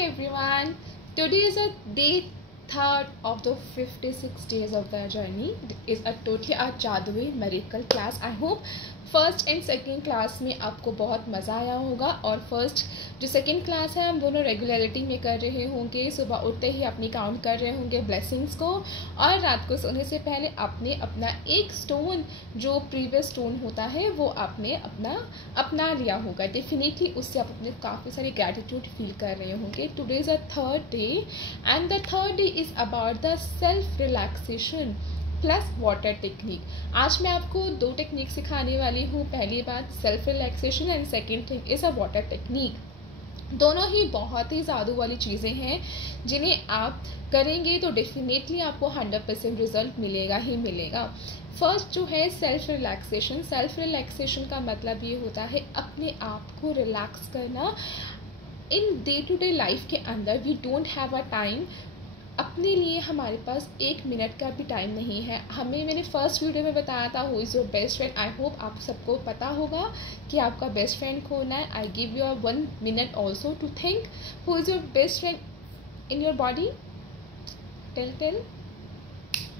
everyone. Today is a day third of the 56 days of the journey. It is a totally a जादुई miracle class. I hope first and second class में आपको बहुत मज़ा आया होगा और first जो सेकेंड क्लास है हम दोनों रेगुलरिटी में कर रहे होंगे. सुबह उठते ही अपनी काउंट कर रहे होंगे ब्लेसिंग्स को और रात को सोने से पहले आपने अपना एक स्टोन जो प्रीवियस स्टोन होता है वो आपने अपना लिया होगा. डेफिनेटली उससे आप अपने काफ़ी सारी ग्रैटिट्यूड फील कर रहे होंगे. Today is a third day and the third day is about the self relaxation plus water technique. आज मैं आपको दो टेक्निक सिखाने वाली हूँ. पहली बात self relaxation and second thing is a water technique. दोनों ही बहुत ही जादू वाली चीज़ें हैं जिन्हें आप करेंगे तो डेफिनेटली आपको 100% रिजल्ट मिलेगा ही मिलेगा. फर्स्ट जो है सेल्फ रिलैक्सेशन. सेल्फ रिलैक्सेशन का मतलब ये होता है अपने आप को रिलैक्स करना. In day to day life के अंदर we don't have a time. अपने लिए हमारे पास एक मिनट का भी टाइम नहीं है. मैंने फर्स्ट वीडियो में बताया था who is your best friend. I hope आप सबको पता होगा कि आपका बेस्ट फ्रेंड कौन है. I give you 1 minute also to think who is your best friend in your body. Tell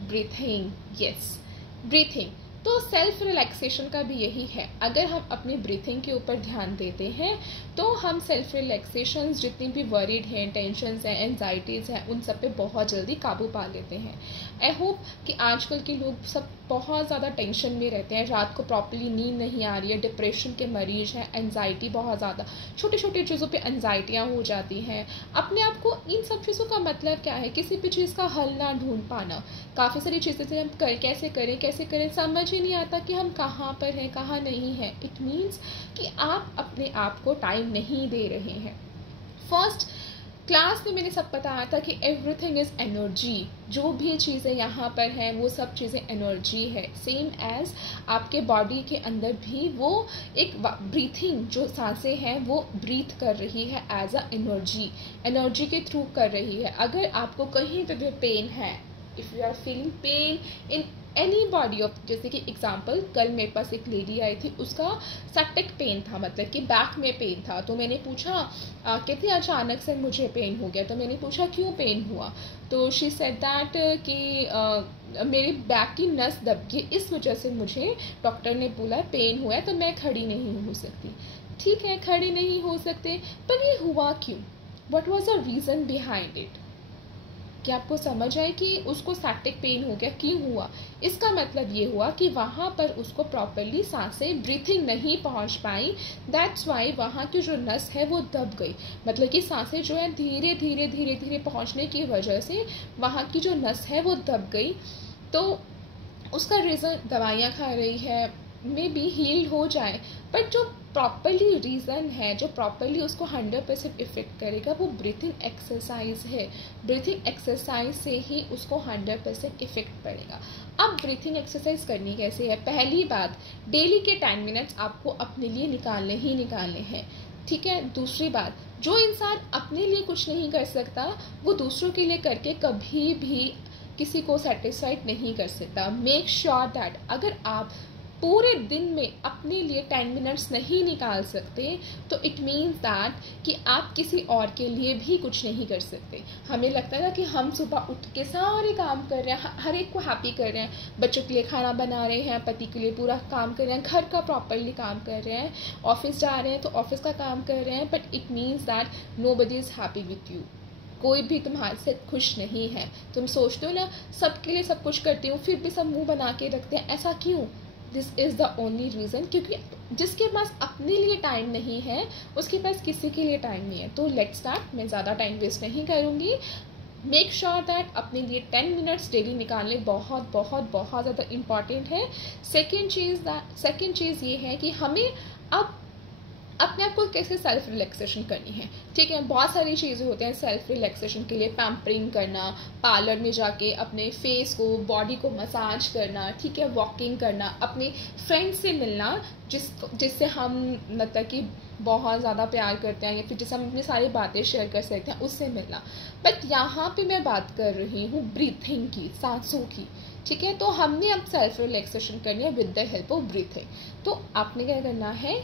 breathing. Yes, breathing. तो सेल्फ रिलैक्सेशन का भी यही है. अगर हम अपनी ब्रीथिंग के ऊपर ध्यान देते हैं तो हम सेल्फ रिलैक्सेशन जितनी भी वरीड हैं, टेंशन्स हैं, एंजाइटीज़ हैं, उन सब पे बहुत जल्दी काबू पा लेते हैं. आई होप कि आजकल के लोग सब बहुत ज़्यादा टेंशन में रहते हैं. रात को प्रॉपर्ली नींद नहीं आ रही है, डिप्रेशन के मरीज हैं, एंजाइटी बहुत ज़्यादा, छोटी छोटी चीज़ों पे एंजाइटियाँ हो जाती हैं. अपने आप को इन सब चीज़ों का मतलब क्या है, किसी भी चीज़ का हल ना ढूंढ पाना. काफ़ी सारी चीज़ें से हम कैसे करें समझ ही नहीं आता कि हम कहाँ पर हैं कहाँ नहीं हैं. इट मीन्स कि आप अपने आप को टाइम नहीं दे रहे हैं. फर्स्ट क्लास में मैंने सब बताया था कि एवरीथिंग इज़ एनर्जी. जो भी चीज़ें यहाँ पर हैं वो सब चीज़ें एनर्जी है. सेम एज आपके बॉडी के अंदर भी वो एक ब्रीथिंग जो सांसें हैं वो ब्रीथ कर रही है एज अ एनर्जी के थ्रू कर रही है. अगर आपको कहीं पर भी पेन है, if you are feeling pain in any body of, जैसे कि एग्जाम्पल कल मेरे पास एक लेडी आई थी, उसका सैप्टिक पेन था, मतलब कि बैक में पेन था. तो मैंने पूछा कहती अचानक से मुझे पेन हो गया. तो मैंने पूछा क्यों पेन हुआ. तो शी सेड दैट कि मेरी बैक की नस दब गई, इस वजह से मुझे डॉक्टर ने बोला पेन हुआ है तो मैं खड़ी नहीं हो सकती. ठीक है, खड़ी नहीं हो सकते, पर ये हुआ क्यों? What was the reason behind it? कि आपको समझ आए कि उसको सैप्टिक पेन हो गया, क्यों हुआ? इसका मतलब ये हुआ कि वहाँ पर उसको प्रॉपरली सांसें ब्रीथिंग नहीं पहुँच पाई. दैट्स वाई वहाँ की जो नस है वो दब गई. मतलब कि सांसें जो है धीरे धीरे पहुँचने की वजह से वहाँ की जो नस है वो दब गई. तो उसका रीज़न दवाइयाँ खा रही है, मे बी हील हो जाए, बट जो प्रॉपरली रीज़न है, जो प्रॉपरली उसको 100% इफ़ेक्ट करेगा वो ब्रीथिंग एक्सरसाइज है. ब्रीथिंग एक्सरसाइज से ही उसको 100% इफ़ेक्ट पड़ेगा. अब ब्रीथिंग एक्सरसाइज करनी कैसे है? पहली बात, डेली के 10 मिनट्स आपको अपने लिए निकालने हैं. ठीक है. दूसरी बात, जो इंसान अपने लिए कुछ नहीं कर सकता वो दूसरों के लिए करके कभी भी किसी को सेटिस्फाइड नहीं कर सकता. मेक श्योर दैट अगर आप पूरे दिन में अपने लिए 10 मिनट्स नहीं निकाल सकते तो इट मीन्स दैट कि आप किसी और के लिए भी कुछ नहीं कर सकते. हमें लगता है ना कि हम सुबह उठ के सारे काम कर रहे हैं, हर एक को हैप्पी कर रहे हैं, बच्चों के लिए खाना बना रहे हैं, पति के लिए पूरा काम कर रहे हैं, घर का प्रॉपरली काम कर रहे हैं, ऑफिस जा रहे हैं तो ऑफिस का काम कर रहे हैं, but it means that nobody is happy with you. कोई भी तुम्हारे से खुश नहीं है. तुम सोचते हो ना सबके लिए सब कुछ करती हूँ, फिर भी सब मुँह बना के रखते हैं. ऐसा क्यों? This is the only reason, क्योंकि जिसके पास अपने लिए टाइम नहीं है उसके पास किसी के लिए टाइम नहीं है. तो लेट्स स्टार्ट. मैं ज़्यादा टाइम वेस्ट नहीं करूँगी. मेक श्योर दैट अपने लिए 10 मिनट्स डेली निकालने बहुत ज़्यादा इम्पॉर्टेंट है. सेकेंड चीज़ ये है कि हमें अब अपने आप को कैसे सेल्फ रिलैक्सेशन करनी है. ठीक है, बहुत सारी चीज़ें होती हैं सेल्फ रिलैक्सेशन के लिए. पैम्परिंग करना, पार्लर में जाके अपने फेस को, बॉडी को मसाज करना, ठीक है, वॉकिंग करना, अपने फ्रेंड से मिलना जिससे हम मतलब कि बहुत ज़्यादा प्यार करते हैं या फिर जिससे हम अपनी सारी बातें शेयर कर सकते हैं, उससे मिलना. बट यहाँ पे मैं बात कर रही हूँ ब्रीथिंग की, सांसों की. ठीक है, तो हमने अब सेल्फ रिलैक्सेशन करनी है with the help of breathing. तो आपने क्या करना है,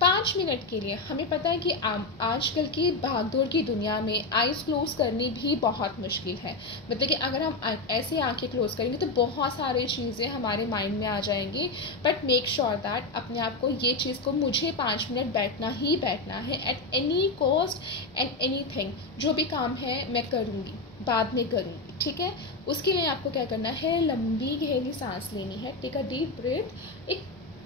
5 मिनट के लिए। हमें पता है कि आजकल की भागदौड़ की दुनिया में आइज़ क्लोज करनी भी बहुत मुश्किल है। मतलब कि अगर हम ऐसे आंखें क्लोज करेंगे तो बहुत सारी चीज़ें हमारे माइंड में आ जाएंगी। बट मेक श्योर दैट अपने आप को ये चीज़ को, मुझे 5 मिनट बैठना ही बैठना है at any cost and anything. जो भी काम है मैं करूँगी, बाद में करूँगी, ठीक है। उसके लिए आपको क्या करना है, लंबी गहरी सांस लेनी है। Take a deep breath. एक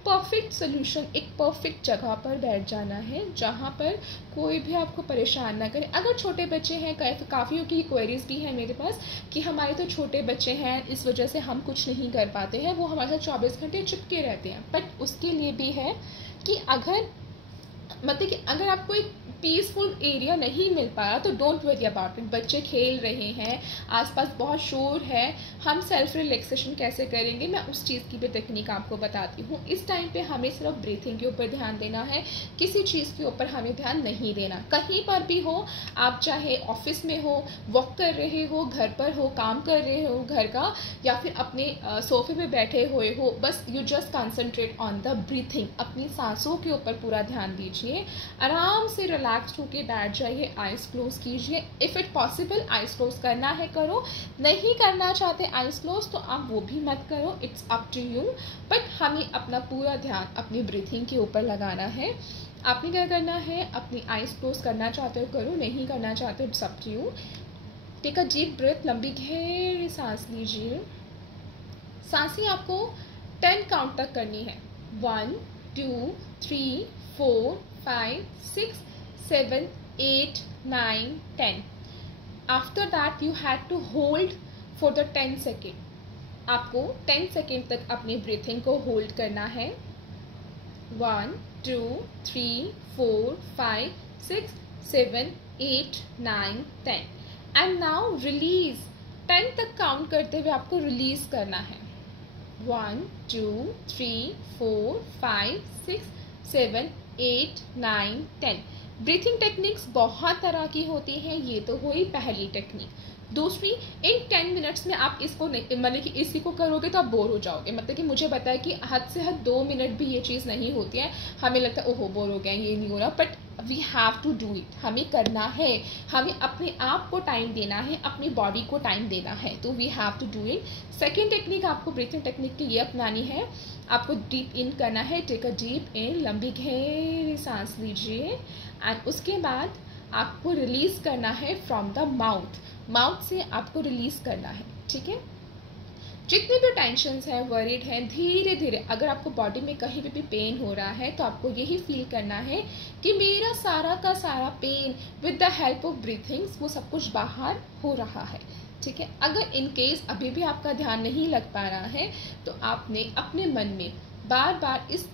परफेक्ट सोल्यूशन, एक परफेक्ट जगह पर बैठ जाना है जहाँ पर कोई भी आपको परेशान ना करे। अगर छोटे बच्चे हैं, काफ़ियों की क्वेरीज भी है मेरे पास कि हमारे तो छोटे बच्चे हैं, इस वजह से हम कुछ नहीं कर पाते हैं, वो हमारे साथ 24 घंटे चिपके रहते हैं। बट उसके लिए भी है कि अगर मतलब कि अगर आपको एक पीसफुल एरिया नहीं मिल पाया तो डोंट वरी अबाउट इट। बच्चे खेल रहे हैं, आसपास बहुत शोर है, हम सेल्फ रिलैक्सेशन कैसे करेंगे, मैं उस चीज़ की भी टेक्निक आपको बताती हूँ। इस टाइम पे हमें सिर्फ ब्रीथिंग के ऊपर ध्यान देना है, किसी चीज़ के ऊपर हमें ध्यान नहीं देना। कहीं पर भी हो, आप चाहे ऑफिस में हो, वॉक कर रहे हो, घर पर हो, काम कर रहे हो घर का, या फिर अपने सोफे पे बैठे हुए हो, बस you just concentrate on the breathing. अपनी सांसों के ऊपर पूरा ध्यान दीजिए, आराम से रिलैक्स होके बैठ जाइए, आइज़ क्लोज कीजिए। If it possible eyes close करना है करो, नहीं करना चाहते आइज़ क्लोज तो आप वो भी मत करो, it's up to you. But हमें अपना पूरा ध्यान अपनी ब्रीथिंग के ऊपर लगाना है। आपने क्या करना है, अपनी आइज़ क्लोज करना चाहते हो करो, नहीं करना चाहते हो it's up to you. Take a deep breath, लंबी गहरी सांस लीजिए। सांसें आपको 10 काउंट तक करनी है। 1 2 3 4 5 6 7 8 9 10। After that you have to hold for the 10 second. आपको 10 सेकेंड तक अपनी ब्रीथिंग को होल्ड करना है। 1 2 3 4 5 6 7 8 9 10। And now release. 10 तक काउंट करते हुए आपको रिलीज करना है। 1 2 3 4 5 6 7 8 9 10। ब्रीथिंग टेक्निक्स बहुत तरह की होती हैं, ये तो हुई पहली टेक्निक। दूसरी, इन 10 मिनट्स में आप इसको नहीं, मतलब कि इसी को करोगे तो आप बोर हो जाओगे। मतलब कि मुझे पता है कि हद से हद 2 मिनट भी ये चीज़ नहीं होती है, हमें लगता है ओहो बोर हो गया, ये नहीं हो रहा, but we have to do it. हमें करना है, हमें अपने आप को टाइम देना है, अपनी बॉडी को टाइम देना है, तो we have to do it. Second technique आपको ब्रीथिंग टेक्निक की ये अपनानी है। आपको डीप इन करना है, टेक अ डीप इन, लंबी गहरी सांस लीजिए। एंड उसके बाद आपको रिलीज करना है फ्रॉम द माउथ। माउथ से आपको रिलीज करना है, ठीक है। जितने भी टेंशन्स हैं, वरीड हैं, धीरे धीरे, अगर आपको बॉडी में कहीं पे भी पेन हो रहा है तो आपको यही फील करना है कि मेरा सारा का सारा pain with the help of breathings वो सब कुछ बाहर हो रहा है, ठीक है। अगर इन केस अभी भी आपका ध्यान नहीं लग पा रहा है तो आपने अपने मन में बार बार इस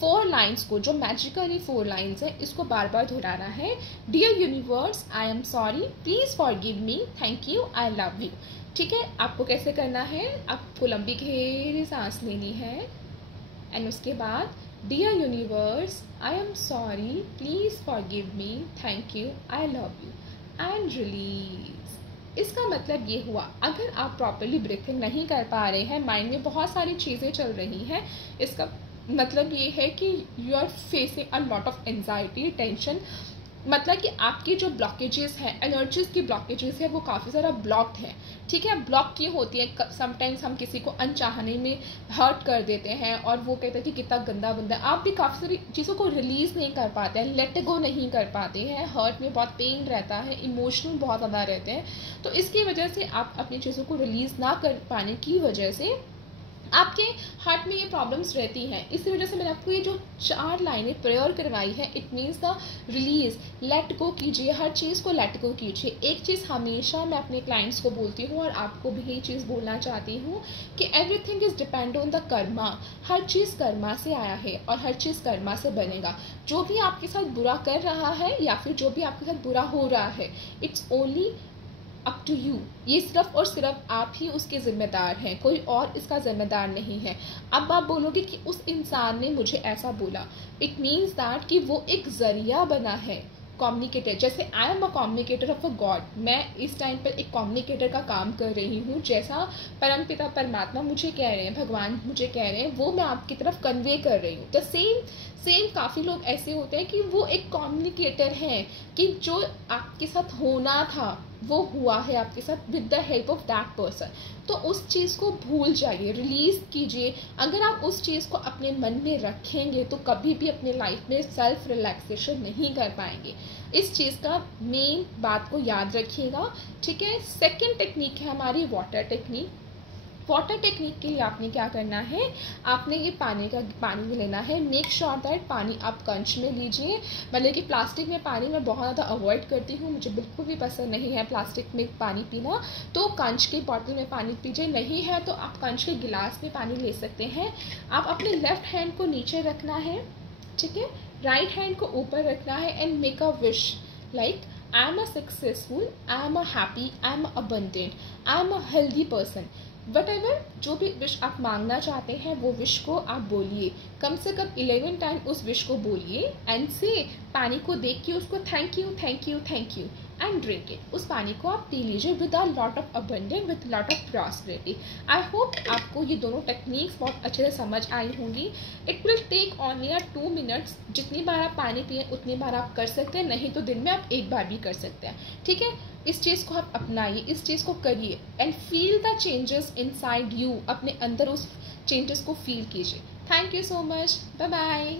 4 लाइन्स को, जो मैजिकली 4 लाइन्स है, इसको बार बार दोहराना है। Dear universe, I am sorry, please forgive me, thank you, I love you, ठीक है। आपको कैसे करना है, आपको लंबी गहरी सांस लेनी है एंड उसके बाद dear universe, I am sorry, please forgive me, thank you, I love you, and release. इसका मतलब ये हुआ, अगर आप प्रॉपरली ब्रीथिंग नहीं कर पा रहे हैं, माइंड में बहुत सारी चीज़ें चल रही हैं, इसका मतलब ये है कि you are facing a lot of anxiety, tension, मतलब कि आपकी जो ब्लॉकेजेस हैं, एनर्जीज की ब्लॉकेजेस है, वो काफ़ी ज़्यादा ब्लॉक्ड है, ठीक है। ब्लॉक क्यों होती है, समटाइम्स हम किसी को अनचाहने में हर्ट कर देते हैं और वो कहते हैं कि कितना गंदा बंदा है। आप भी काफ़ी सारी चीज़ों को रिलीज़ नहीं कर पाते हैं, लेट गो नहीं कर पाते हैं, हर्ट में बहुत पेन रहता है, इमोशनल बहुत ज़्यादा रहते हैं। तो इसकी वजह से आप अपनी चीज़ों को रिलीज़ ना कर पाने की वजह से आपके हार्ट में ये प्रॉब्लम्स रहती हैं। इसी वजह से मैंने आपको ये जो 4 लाइनें प्रेयर करवाई है, it means the release, let go कीजिए, हर चीज़ को लेट गो कीजिए। एक चीज़ हमेशा मैं अपने क्लाइंट्स को बोलती हूँ और आपको भी यही चीज़ बोलना चाहती हूँ कि everything is depend on the karma. हर चीज़ कर्मा से आया है और हर चीज़ कर्मा से बनेगा। जो भी आपके साथ बुरा कर रहा है या फिर जो भी आपके साथ बुरा हो रहा है, it's only up to you. ये सिर्फ और सिर्फ आप ही उसके ज़िम्मेदार हैं, कोई और इसका ज़िम्मेदार नहीं है। अब आप बोलोगे कि उस इंसान ने मुझे ऐसा बोला, इट मीन्स दैट कि वो एक ज़रिया बना है, कम्युनिकेटर। जैसे I am a communicator of a God, मैं इस टाइम पर एक कम्युनिकेटर का काम कर रही हूँ। जैसा परमपिता परमात्मा मुझे कह रहे हैं, भगवान मुझे कह रहे हैं, वो मैं आपकी तरफ कन्वे कर रही हूँ। द सेम सेम काफ़ी लोग ऐसे होते हैं कि वो एक कम्युनिकेटर हैं, कि जो आपके साथ होना था वो हुआ है आपके साथ with the help of that person. तो उस चीज़ को भूल जाइए, रिलीज़ कीजिए। अगर आप उस चीज़ को अपने मन में रखेंगे तो कभी भी अपने लाइफ में सेल्फ रिलैक्सेशन नहीं कर पाएंगे। इस चीज़ का मेन बात को याद रखिएगा, ठीक है। सेकेंड टेक्निक है हमारी वाटर टेक्निक। वाटर टेक्निक के लिए आपने क्या करना है, आपने ये पानी लेना है। मेक श्योर दैट पानी आप कंच में लीजिए। मतलब कि प्लास्टिक में पानी मैं बहुत ज़्यादा अवॉइड करती हूँ, मुझे बिल्कुल भी पसंद नहीं है प्लास्टिक में पानी पीना। तो कंच की बॉटल में पानी पीजिए, नहीं है तो आप कंच के गिलास में पानी ले सकते हैं। आप अपने लेफ्ट हैंड को नीचे रखना है, ठीक है, राइट हैंड को ऊपर रखना है and make a wish like I am a successful, I am a happy, I am abundant, I am a healthy person. What ever जो भी विश आप मांगना चाहते हैं वो विश को आप बोलिए, कम से कम 11 टाइम उस विश को बोलिए एंड से पानी को देख के उसको thank you thank you thank you and drink it. उस पानी को आप पी लीजिए with a lot of abundance, with lot of prosperity. I hope आपको ये दोनों टेक्निक्स बहुत अच्छे से समझ आई होंगी। It will take only 2 minutes. जितनी बार आप पानी पिए उतनी बार आप कर सकते हैं, नहीं तो दिन में आप एक बार भी कर सकते हैं, ठीक है। इस चीज़ को आप अपनाइए, इस चीज़ को करिए and feel the changes inside you. अपने अंदर उस चेंजेस को फील कीजिए। Thank you so much, bye bye.